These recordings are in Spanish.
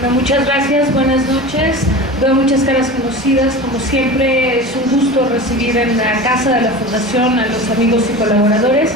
Bueno, muchas gracias, buenas noches. Veo muchas caras conocidas, como siempre es un gusto recibir en la casa de la Fundación a los amigos y colaboradores.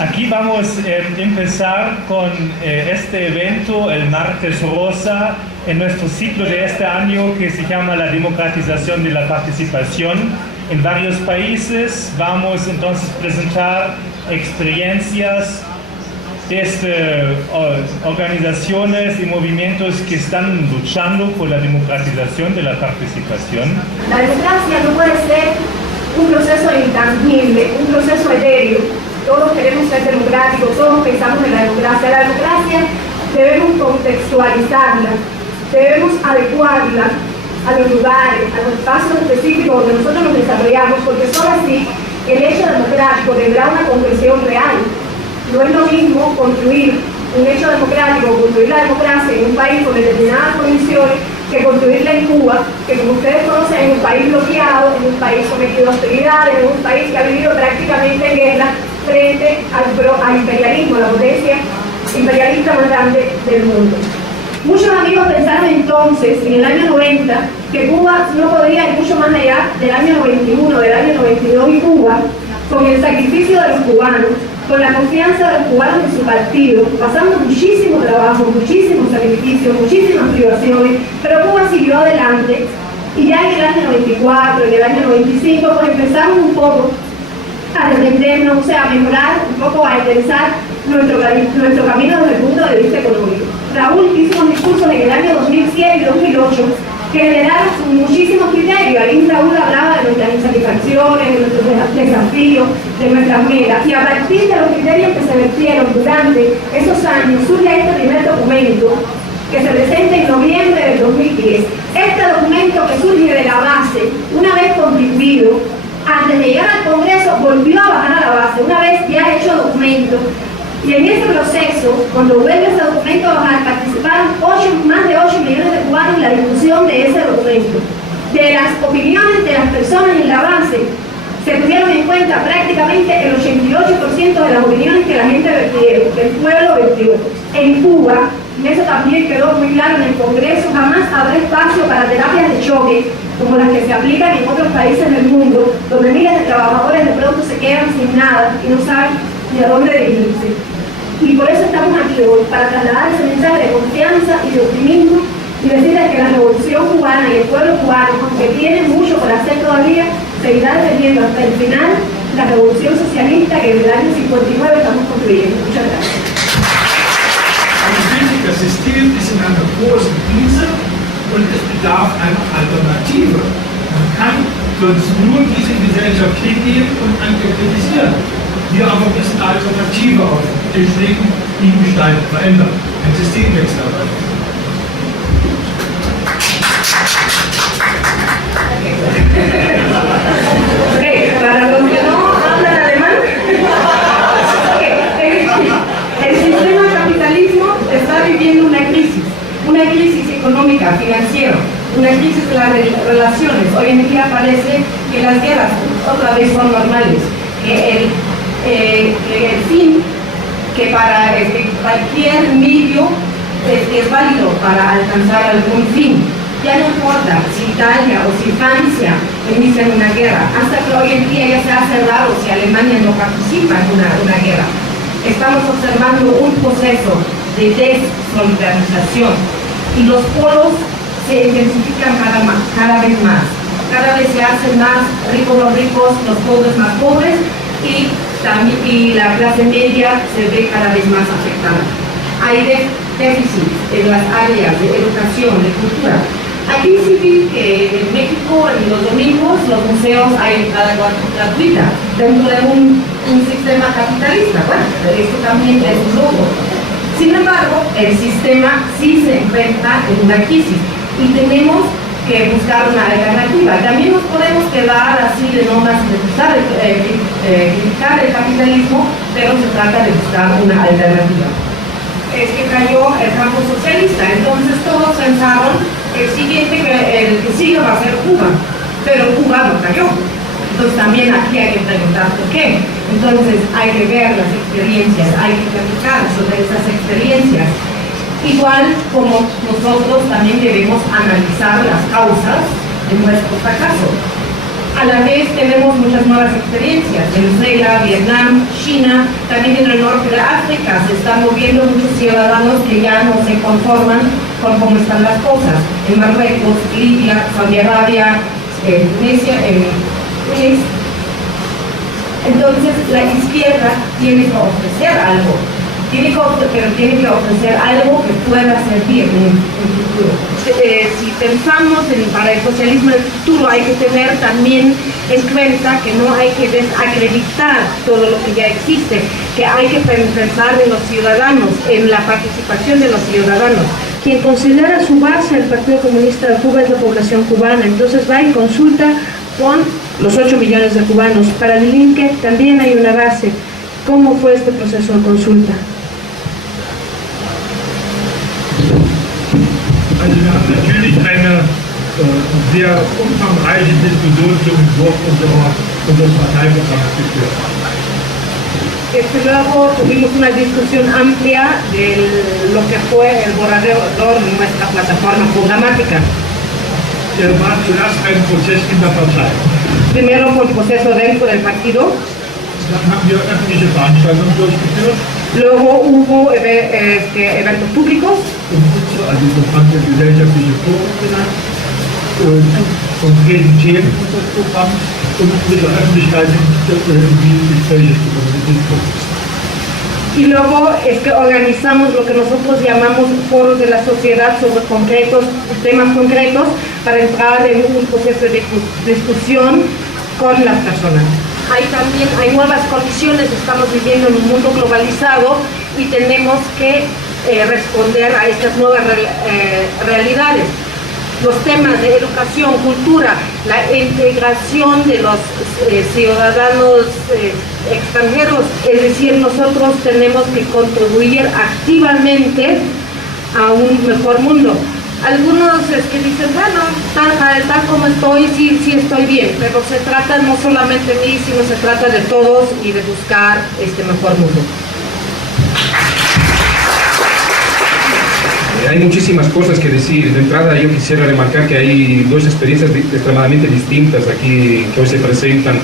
Aquí vamos a empezar con este evento, el Martes Rosa, en nuestro ciclo de este año que se llama la democratización de la participación en varios países. Vamos entonces a presentar experiencias desde organizaciones y movimientos que están luchando por la democratización de la participación. La democracia no puede ser un proceso intangible, un proceso etéreo. Todos queremos ser democráticos, todos pensamos en la democracia. La democracia debemos contextualizarla, debemos adecuarla a los lugares, a los espacios específicos donde nosotros nos desarrollamos, porque solo así el hecho democrático tendrá una concreción real. No es lo mismo construir un hecho democrático, construir la democracia en un país con determinadas condiciones, que construirla en Cuba, que como ustedes conocen es un país bloqueado, es un país sometido a hostilidades, es un país que ha vivido prácticamente en guerra frente al imperialismo, la potencia imperialista más grande del mundo. Muchos amigos pensaron entonces, en el año 90, que Cuba no podría ir mucho más allá del año 91, del año 92, y Cuba, con el sacrificio de los cubanos, con la confianza de los cubanos en su partido, pasando muchísimo trabajo, muchísimos sacrificios, muchísimas privaciones, pero Cuba siguió adelante, y ya en el año 94, en el año 95, pues empezamos un poco a defendernos, o sea, a mejorar, un poco a enderezar nuestro camino desde el punto de vista económico. Raúl hizo unos discursos en el año 2007 y 2008 que generaron muchísimos criterios. Ahí Raúl hablaba de nuestras insatisfacciones, de nuestros desafíos, de nuestras metas, y a partir de los criterios que se vertieron durante esos años surge este primer documento que se presenta en noviembre del 2010. Este documento, que surge de la base, una vez constituido, antes de llegar al Congreso volvió a bajar a la base, una vez ya hecho documento. Y en ese proceso, cuando vuelve ese documento a bajar, participaron más de 8 millones de cubanos en la discusión de ese documento. De las opiniones de las personas en la base, se tuvieron en cuenta prácticamente el 88% de las opiniones que la gente vertió, que el pueblo vertió. En Cuba, y eso también quedó muy claro en el Congreso, jamás habrá espacio para terapias de choque, como las que se aplican en otros países del mundo, donde miles de trabajadores de pronto se quedan sin nada y no saben ni a dónde dirigirse. Y por eso estamos aquí hoy, para trasladar ese mensaje de confianza y de optimismo, y decirles que la revolución cubana y el pueblo cubano, aunque tiene mucho por hacer todavía, seguirá defendiendo hasta el final la revolución socialista que desde el año 59 estamos construyendo. Muchas gracias. Das System ist in einer großen Krise und es bedarf einer Alternative. Man kann sonst nur diese Gesellschaft hingehen und andere kritisieren. Wir aber müssen Alternative auf den Tisch legen, die Gestalten verändern. Ein Systemwechsel erreichen. Okay, para los que no hablan alemán, el sistema capitalismo está viviendo una crisis económica, financiera, una crisis de las relaciones. Hoy en día parece que las guerras otra vez son normales, que el fin, que para cualquier medio es válido para alcanzar algún fin. Ya no importa si Italia o si Francia inician una guerra, hasta que hoy en día ya se ha cerrado si Alemania no participa en una guerra. Estamos observando un proceso de desolidarización y los polos se intensifican cada vez más. Cada vez se hacen más ricos los ricos, los pobres más pobres, y la clase media se ve cada vez más afectada. Hay déficit en las áreas de educación, de cultura. Aquí sí vi que en México, en los domingos, los museos hay entrada gratuita dentro de un sistema capitalista. Bueno, esto también es un logro. Sin embargo, el sistema sí se enfrenta en una crisis y tenemos que buscar una alternativa. También nos podemos quedar así de no más criticar el capitalismo, pero se trata de buscar una alternativa. Es que cayó el campo socialista, entonces todos pensaron el que sigue va a ser Cuba, pero Cuba no cayó. Entonces también aquí hay que preguntar por qué. Entonces hay que ver las experiencias, hay que platicar sobre esas experiencias. igual como nosotros también debemos analizar las causas de nuestro fracaso. A la vez tenemos muchas nuevas experiencias, Venezuela, Vietnam, China, también en el norte de África se están moviendo muchos ciudadanos que ya no se conforman con cómo están las cosas. En Marruecos, Libia, Saudi Arabia, Tunisia, Túnez. Entonces la izquierda tiene que ofrecer algo, pero tiene que ofrecer algo que pueda servir en el futuro. Si pensamos para el socialismo del futuro, hay que tener también en cuenta que no hay que desacreditar todo lo que ya existe, que hay que pensar en los ciudadanos, en la participación de los ciudadanos. Quien considera su base el Partido Comunista de Cuba es la población cubana, entonces va y consulta con los 8 millones de cubanos. Para el INCE también hay una base. ¿Cómo fue este proceso de consulta? Also wir haben natürlich eine sehr umfangreiche Diskussion zum Entwurf unseres Parteiprogramms geführt. Luego tuvimos una discusión amplia de lo que fue el borrador de nuestra plataforma programática. War zuerst ein Prozess in der Partei. Primero fue el proceso dentro del partido. Dann haben wir öffentliche Veranstaltungen durchgeführt. Luego hubo eventos públicos. Also bekannte gesellschaftliche Foren genannt. Und konkreten Themen unseres Programms, um mit der Öffentlichkeit die Gespräche zu kommunizieren. Y luego organizamos lo que nosotros llamamos foros de la sociedad sobre temas concretos para entrar en un proceso de discusión con las personas. Hay nuevas condiciones, estamos viviendo en un mundo globalizado y tenemos que responder a estas nuevas realidades. Los temas de educación, cultura, la integración de los ciudadanos extranjeros, es decir, nosotros tenemos que contribuir activamente a un mejor mundo. Algunos que dicen, bueno, tal como estoy, sí estoy bien, pero se trata no solamente de mí, sino se trata de todos y de buscar este mejor mundo. Hay muchísimas cosas que decir. De entrada yo quisiera remarcar que hay dos experiencias extremadamente distintas aquí que hoy se presentan.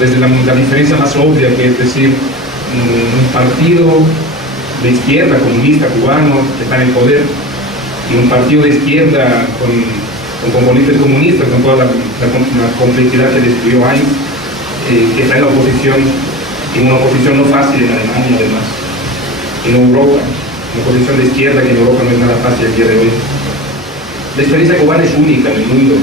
Desde la diferencia más obvia, que es decir, un partido de izquierda comunista cubano que está en el poder y un partido de izquierda con componentes comunistas, con toda la complejidad que describió Heinz, que está en la oposición, en una oposición no fácil en Alemania además, en Europa. Una posición de izquierda que en Europa no es nada fácil el día de hoy. La experiencia cubana es única en el mundo,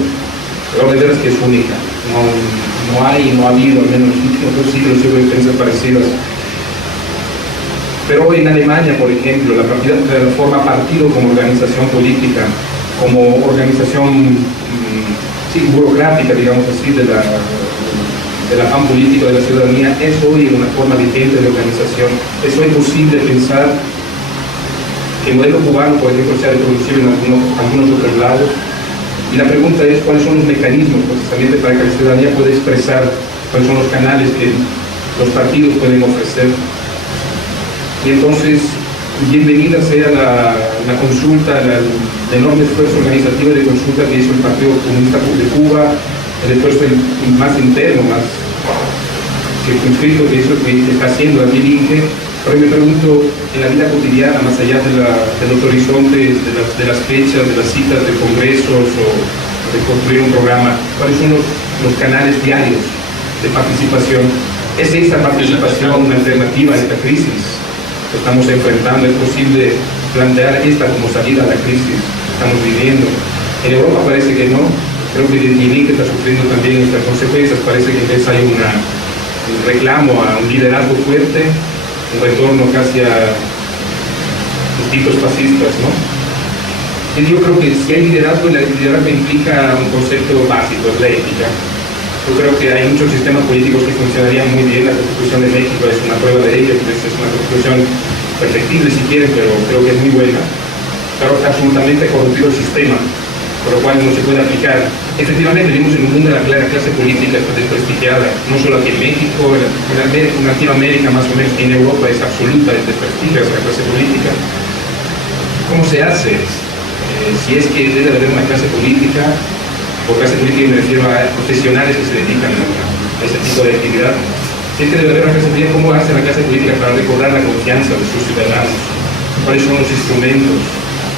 pero de veras que es única. No ha habido, al menos en los otros siglos, experiencias parecidas. Pero hoy en Alemania, por ejemplo, la forma partido como organización política, como organización burocrática, digamos así, del afán político de la ciudadanía, es hoy una forma vigente de organización. Es hoy posible pensar que el modelo cubano, por ejemplo, sea reproducible en algunos otros lados. Y la pregunta es cuáles son los mecanismos precisamente para que la ciudadanía pueda expresar, cuáles son los canales que los partidos pueden ofrecer. Y entonces, bienvenida sea la consulta, el enorme esfuerzo organizativo de consulta que hizo el Partido Comunista de Cuba, el esfuerzo más interno, más circunscrito que está haciendo aquí el INCE. Pero me pregunto, en la vida cotidiana, más allá de los horizontes, de las fechas, de las citas de congresos o de construir un programa, ¿cuáles son los canales diarios de participación? ¿Es esta participación una alternativa a esta crisis que estamos enfrentando? ¿Es posible plantear esta como salida a la crisis que estamos viviendo? En Europa parece que no. Creo que el INCE está sufriendo también estas consecuencias. Parece que hay un reclamo a un liderazgo fuerte, un retorno casi a distintos fascistas, ¿no? Y yo creo que si hay liderazgo, el liderazgo implica un concepto básico, es la ética. Yo creo que hay muchos sistemas políticos que funcionarían muy bien. La Constitución de México es una prueba de ello, pues es una Constitución perfectible si quieren, pero creo que es muy buena. Claro, está absolutamente corrompido el sistema, por lo cual no se puede aplicar. Efectivamente, vivimos en un mundo de la clase política está desprestigiada, no solo aquí en México, en Latinoamérica más o menos, en Europa es absoluta, es desprestigiada la clase política. cómo se hace, si es que debe haber una clase política, por clase política me refiero a profesionales que se dedican a ese tipo de actividad. Si es que debe haber una clase política, ¿cómo hace la clase política para recobrar la confianza de sus ciudadanos? ¿Cuáles son los instrumentos?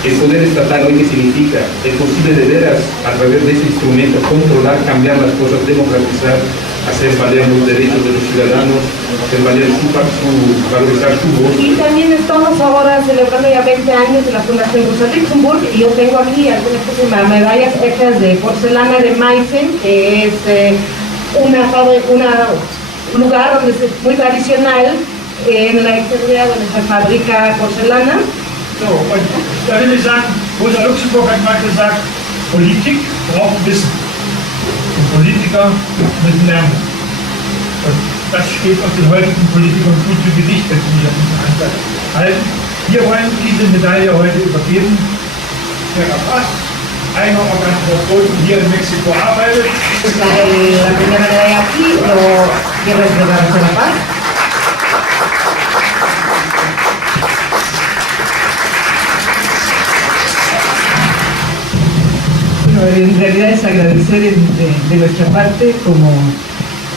El poder estatal hoy, ¿qué significa? ¿Es posible de veras, a través de ese instrumento, controlar, cambiar las cosas, democratizar, hacer valer los derechos de los ciudadanos, hacer valer valorizar su voz? Y también estamos ahora celebrando ya 20 años de la Fundación Rosa Luxemburg, y yo tengo aquí algunas medallas hechas de porcelana de Meissen, que es un lugar donde es muy tradicional en la exterior donde se fabrica porcelana. So, und da will ich sagen, Rosa Luxemburg hat mal gesagt, Politik braucht Wissen und Politiker müssen lernen. Und das steht auch den heutigen Politikern gut zu Gesicht, wenn sie nicht auf diese Hand halten. Wir wollen diese Medaille heute übergeben. Herr Rapaz, einer Organisation, die hier in Mexiko arbeitet. La primera medalla aquí lo quiero entregar a José Rapaz. En realidad es agradecer de nuestra parte como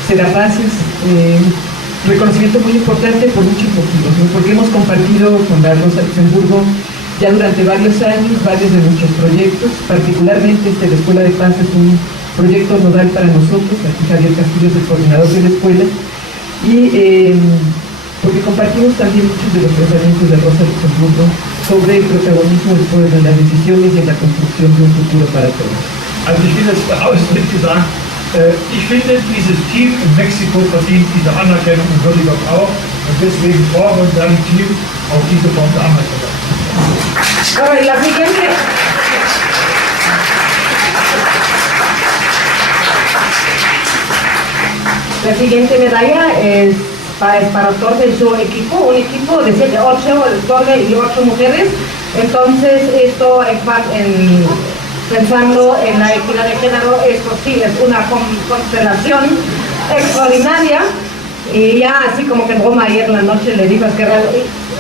Serapaces un reconocimiento muy importante por muchos motivos, ¿no? Porque hemos compartido con la Rosa Luxemburgo ya durante varios años varios de nuestros proyectos, particularmente la Escuela de Paz es un proyecto nodal para nosotros. Aquí Javier Castillo es el coordinador de la escuela, y porque compartimos también muchos de los pensamientos de Rosa Luxemburgo sobre el protagonismo del pueblo en las decisiones y en la construcción de un futuro para todos. Also ich will das ausdrücklich gesagt, ich finde, dieses Team in Mexiko verdient diese Anerkennung und Würdigung auch, und deswegen fordern wir ein Team auf diese Form der Anerkennung. Ahora, la siguiente medalla es para Torbe y su equipo, un equipo de 8 Torbe y 8 mujeres. Entonces esto pensando en la equidad de género, esto sí es una constelación extraordinaria. Y ya así como que en Roma ayer en la noche le digo que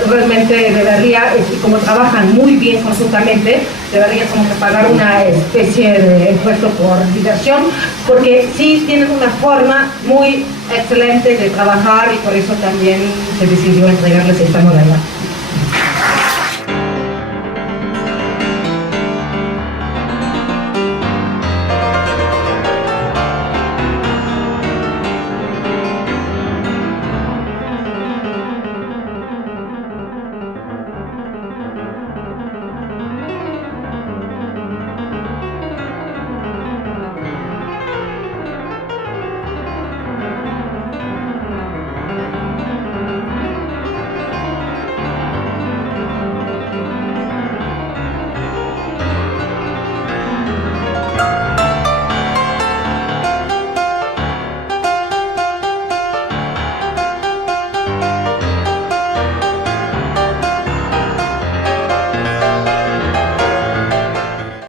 realmente debería, y como trabajan muy bien conjuntamente, debería como que pagar una especie de impuesto por diversión, porque sí tienen una forma muy excelente de trabajar, y por eso también se decidió entregarles esta medalla.